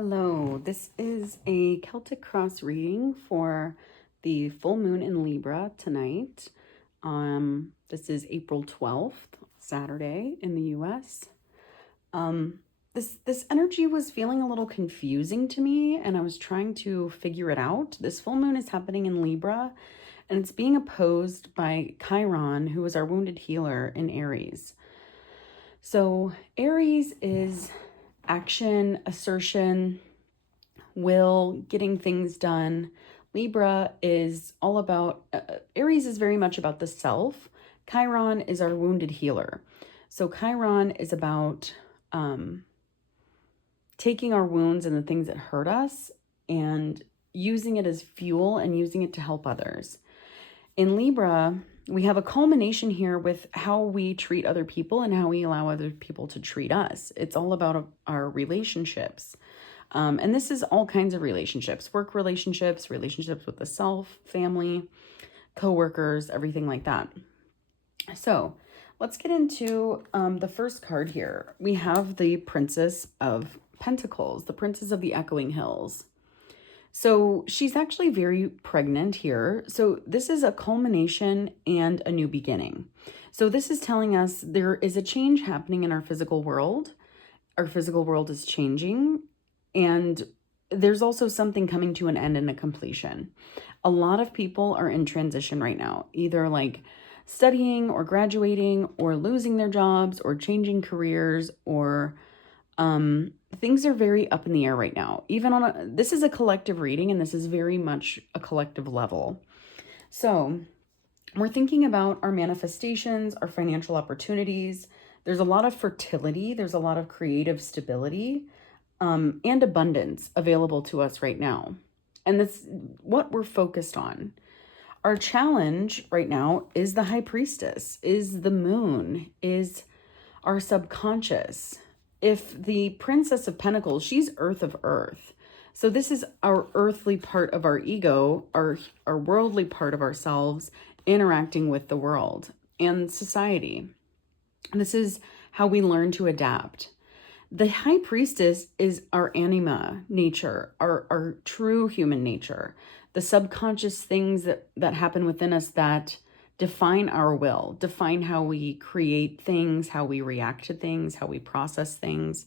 Hello, this is a Celtic Cross reading for the full moon in Libra tonight. This is April 12th, Saturday in the US. This energy was feeling a little confusing to me, and I was trying to figure it out. This full moon is happening in Libra, and it's being opposed by Chiron, who is our wounded healer in Aries. So Aries is action, assertion, will, getting things done. Libra is all about, Aries is very much about the self. Chiron is our wounded healer. So Chiron is about taking our wounds and the things that hurt us and using it as fuel and using it to help others. In Libra, we have a culmination here with how we treat other people and how we allow other people to treat us. It's all about our relationships. And this is all kinds of relationships, work relationships, relationships with the self, family, coworkers, everything like that. So let's get into the first card here. We have the Princess of Pentacles, the Princess of the Echoing Hills. So she's actually very pregnant here. So this is a culmination and a new beginning. So this is telling us there is a change happening in our physical world. Our physical world is changing, and there's also something coming to an end and a completion. A lot of people are in transition right now, either like studying or graduating or losing their jobs or changing careers, or things are very up in the air right now. Even on this is a collective reading, and this is very much a collective level. So we're thinking about our manifestations, our financial opportunities. There's a lot of fertility. There's a lot of creative stability and abundance available to us right now. And that's what we're focused on. Our challenge right now is the High Priestess, is the moon, is our subconscious. If the Princess of Pentacles, she's Earth of Earth. So this is our earthly part of our ego, our worldly part of ourselves interacting with the world and society. This is how we learn to adapt. The High Priestess is our anima nature, our true human nature, the subconscious things that happen within us that define our will, define how we create things, how we react to things, how we process things.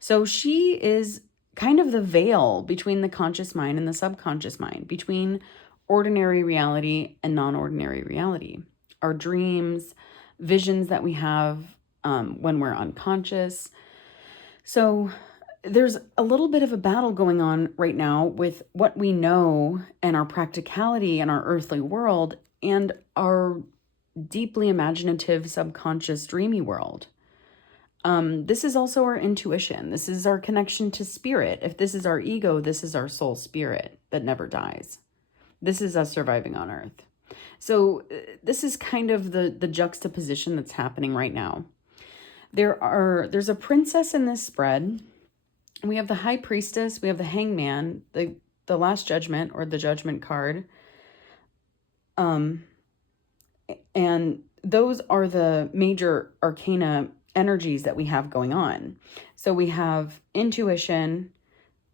So she is kind of the veil between the conscious mind and the subconscious mind, between ordinary reality and non-ordinary reality. Our dreams, visions that we have when we're unconscious. So there's a little bit of a battle going on right now with what we know and our practicality and our earthly world and our deeply imaginative, subconscious, dreamy world. This is also our intuition. This is our connection to spirit. If this is our ego, this is our soul spirit that never dies. This is us surviving on earth. So this is kind of the juxtaposition that's happening right now. There's a princess in this spread. We have the High Priestess. We have the Hangman, the Last Judgment, or the Judgment card. And those are the major arcana energies that we have going on. So we have intuition,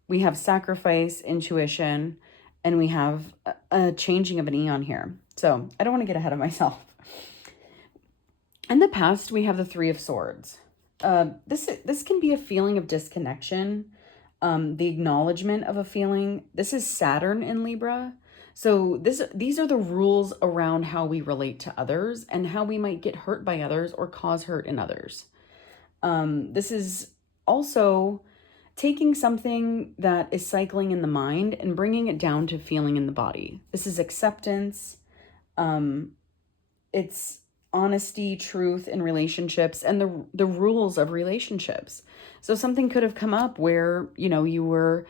we have sacrifice, intuition, and we have a changing of an eon here. So I don't want to get ahead of myself. In the past, we have the Three of Swords. This can be a feeling of disconnection, the acknowledgement of a feeling. This is Saturn in Libra. So these are the rules around how we relate to others and how we might get hurt by others or cause hurt in others. This is also taking something that is cycling in the mind and bringing it down to feeling in the body. This is acceptance. It's honesty, truth in relationships, and the rules of relationships. So something could have come up where, you were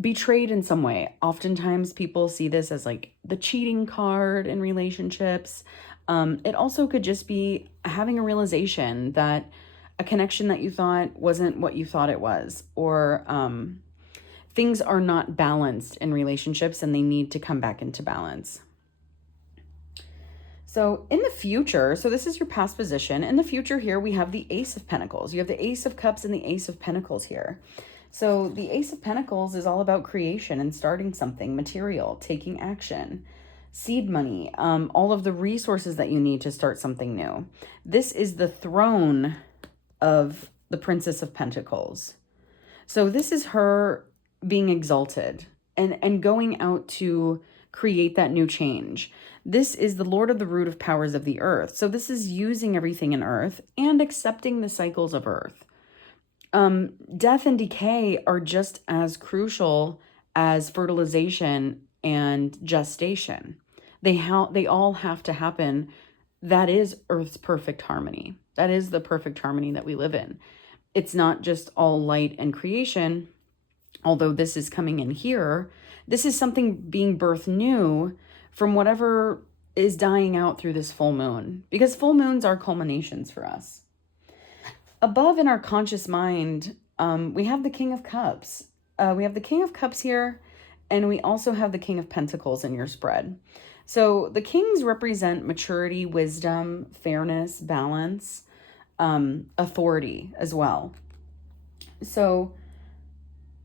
betrayed in some way. Oftentimes people see this as like the cheating card in relationships. It also could just be having a realization that a connection that you thought wasn't what you thought it was, or things are not balanced in relationships and they need to come back into balance. So in the future, so this is your past position. In the future here, we have the Ace of Pentacles. You have the Ace of Cups and the Ace of Pentacles here. So the Ace of Pentacles is all about creation and starting something, material, taking action, seed money, all of the resources that you need to start something new. This is the throne of the Princess of Pentacles. So this is her being exalted and going out to create that new change. This is the Lord of the root of powers of the earth. So this is using everything in earth and accepting the cycles of earth. Death and decay are just as crucial as fertilization and gestation. They all have to happen. That is Earth's perfect harmony. That is the perfect harmony that we live in. It's not just all light and creation, although this is coming in here. This is something being birthed new from whatever is dying out through this full moon, because full moons are culminations for us. Above in our conscious mind, we have the King of Cups. We have the King of Cups here, and we also have the King of Pentacles in your spread. So the kings represent maturity, wisdom, fairness, balance, authority as well. So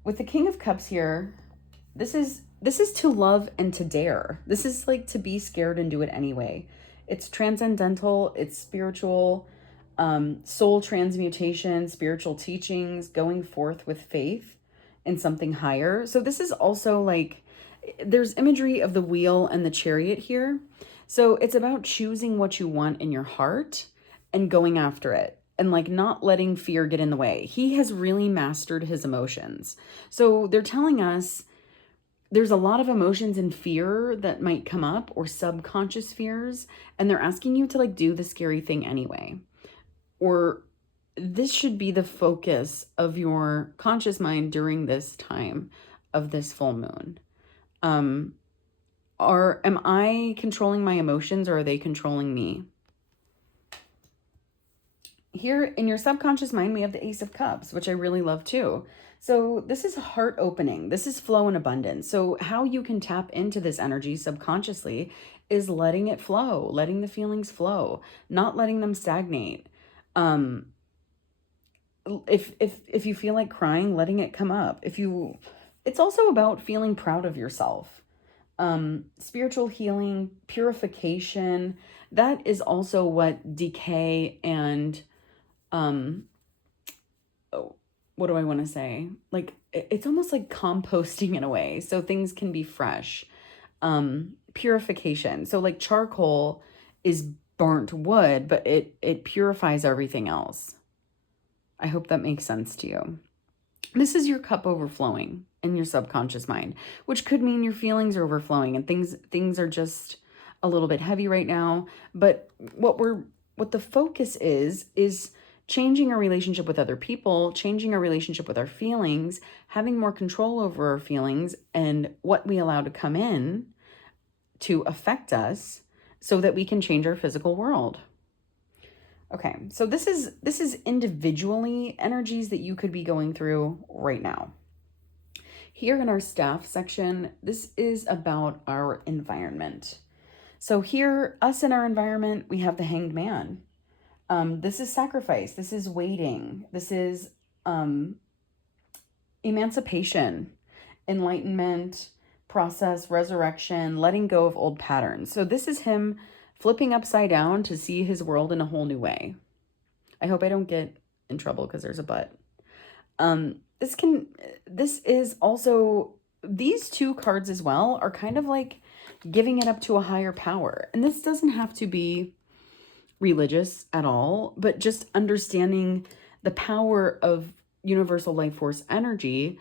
with the King of Cups here, this is to love and to dare. This is like to be scared and do it anyway. It's transcendental, it's spiritual, soul transmutation, spiritual teachings, going forth with faith in something higher. So this is also like, there's imagery of the wheel and the chariot here. So it's about choosing what you want in your heart and going after it, and like not letting fear get in the way. He has really mastered his emotions. So they're telling us there's a lot of emotions and fear that might come up, or subconscious fears, and they're asking you to like do the scary thing anyway. Or this should be the focus of your conscious mind during this time of this full moon. Am I controlling my emotions, or are they controlling me? Here in your subconscious mind, we have the Ace of Cups, which I really love too. So this is heart opening. This is flow and abundance. So how you can tap into this energy subconsciously is letting it flow, letting the feelings flow, not letting them stagnate. If you feel like crying, letting it come up. It's also about feeling proud of yourself. Spiritual healing, purification, that is also what decay and, what do I want to say? Like, it's almost like composting in a way. So things can be fresh. Purification. So like charcoal is burnt wood, but it purifies everything else. I hope that makes sense to you. This is your cup overflowing in your subconscious mind, which could mean your feelings are overflowing and things are just a little bit heavy right now. But what the focus is changing our relationship with other people, changing our relationship with our feelings, having more control over our feelings and what we allow to come in to affect us so that we can change our physical world. Okay, so this is individually energies that you could be going through right now. Here in our staff section, this is about our environment. So here, us in our environment, we have the Hanged Man. This is sacrifice. This is waiting. This is emancipation, enlightenment, process, resurrection, letting go of old patterns. So this is him flipping upside down to see his world in a whole new way. I hope I don't get in trouble because there's a but. This is also, these two cards as well are kind of like giving it up to a higher power. And this doesn't have to be religious at all, but just understanding the power of universal life force energy,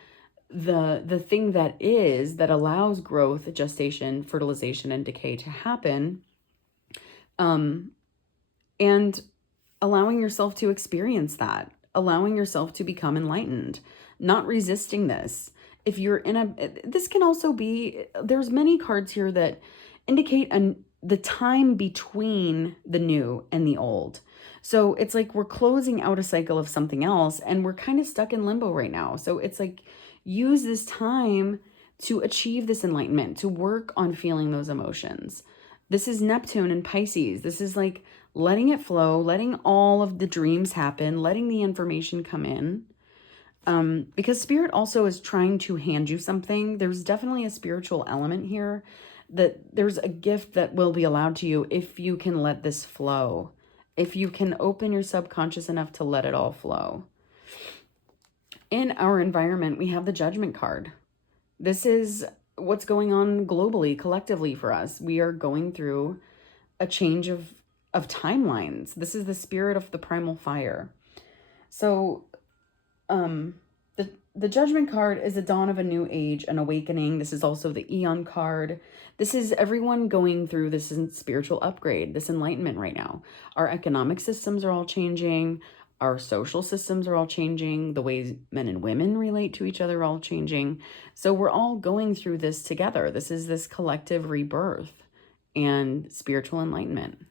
the thing that allows growth, gestation, fertilization, and decay to happen, and allowing yourself to experience that, allowing yourself to become enlightened, not resisting this. If you're this can also be, there's many cards here that indicate the time between the new and the old. So it's like we're closing out a cycle of something else and we're kind of stuck in limbo right now. So it's like, use this time to achieve this enlightenment, to work on feeling those emotions. This is Neptune and Pisces. This is like letting it flow, letting all of the dreams happen, letting the information come in. Because spirit also is trying to hand you something. There's definitely a spiritual element here, that there's a gift that will be allowed to you if you can let this flow. If you can open your subconscious enough to let it all flow. In our environment, we have the Judgment card. This is what's going on globally, collectively for us. We are going through a change of timelines. This is the spirit of the primal fire. So the Judgment card is the dawn of a new age, an awakening. This is also the Eon card. This is everyone going through this spiritual upgrade, this enlightenment right now. Our economic systems are all changing. Our social systems are all changing. The ways men and women relate to each other are all changing. So we're all going through this together. This is this collective rebirth and spiritual enlightenment.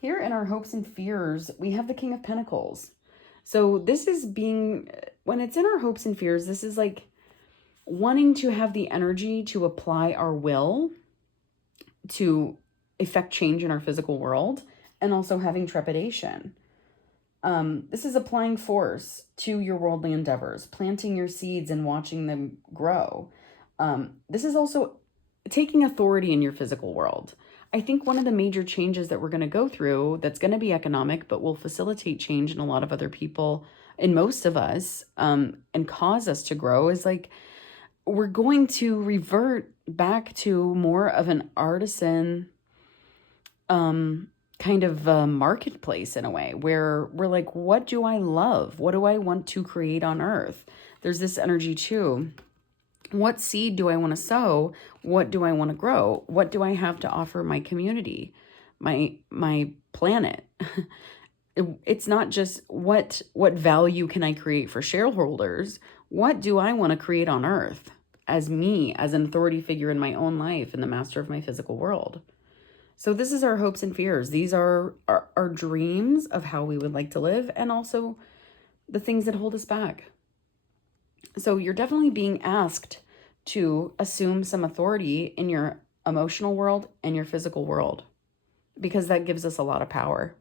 Here in our hopes and fears, we have the King of Pentacles. So this is when it's in our hopes and fears, this is like wanting to have the energy to apply our will to effect change in our physical world, and also having trepidation. This is applying force to your worldly endeavors, planting your seeds and watching them grow. This is also taking authority in your physical world. I think one of the major changes that we're going to go through, that's going to be economic, but will facilitate change in a lot of other people, in most of us, and cause us to grow, is like we're going to revert back to more of an artisan kind of marketplace, in a way, where we're like, what do I love? What do I want to create on earth? There's this energy too. What seed do I want to sow? What do I want to grow? What do I have to offer my community, my planet? It's not just what value can I create for shareholders? What do I want to create on earth as me, as an authority figure in my own life and the master of my physical world? So this is our hopes and fears. These are our dreams of how we would like to live, and also the things that hold us back. So you're definitely being asked to assume some authority in your emotional world and your physical world, because that gives us a lot of power.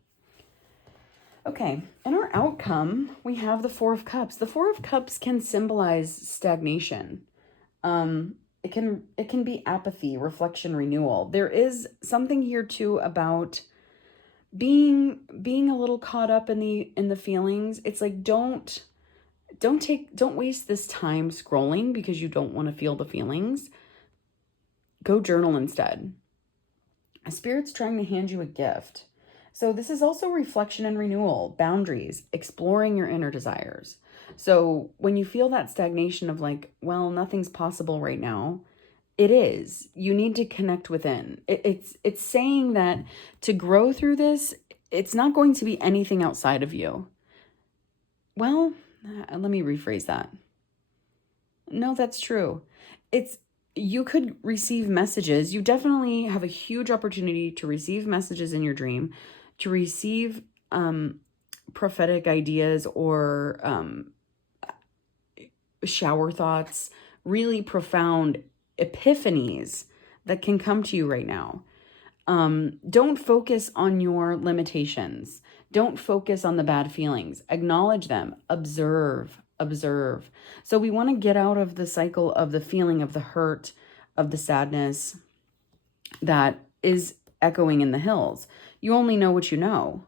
Okay, in our outcome, we have the Four of Cups. The Four of Cups can symbolize stagnation. It can be apathy, reflection, renewal. There is something here too about being a little caught up in the feelings. It's like, don't waste this time scrolling because you don't want to feel the feelings. Go journal instead. A spirit's trying to hand you a gift. So this is also reflection and renewal, boundaries, exploring your inner desires. So when you feel that stagnation of like, well, nothing's possible right now, it is. You need to connect within. It's saying that to grow through this, it's not going to be anything outside of you. Well, let me rephrase that. No, that's true. You could receive messages. You definitely have a huge opportunity to receive messages in your dream, to receive prophetic ideas or shower thoughts, really profound epiphanies that can come to you right now. Don't focus on your limitations. Don't focus on the bad feelings. Acknowledge them. Observe. So we want to get out of the cycle of the feeling of the hurt, of the sadness that is echoing in the hills. You only know what you know.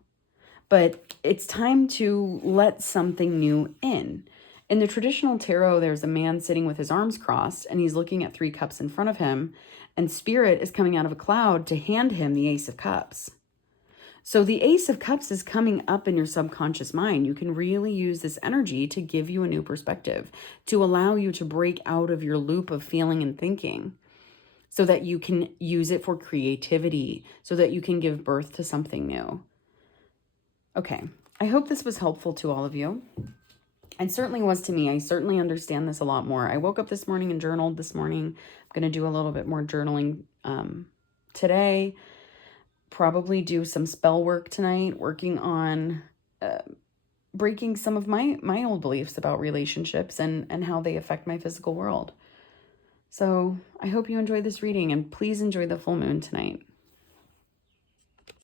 But it's time to let something new in. In the traditional tarot, there's a man sitting with his arms crossed, and he's looking at 3 cups in front of him, and spirit is coming out of a cloud to hand him the Ace of Cups. So the Ace of Cups is coming up in your subconscious mind. You can really use this energy to give you a new perspective, to allow you to break out of your loop of feeling and thinking, so that you can use it for creativity, so that you can give birth to something new. Okay, I hope this was helpful to all of you. It certainly was to me. I certainly understand this a lot more. I woke up this morning and journaled this morning. I'm going to do a little bit more journaling today. Probably do some spell work tonight, working on breaking some of my old beliefs about relationships and how they affect my physical world. So I hope you enjoyed this reading, and please enjoy the full moon tonight.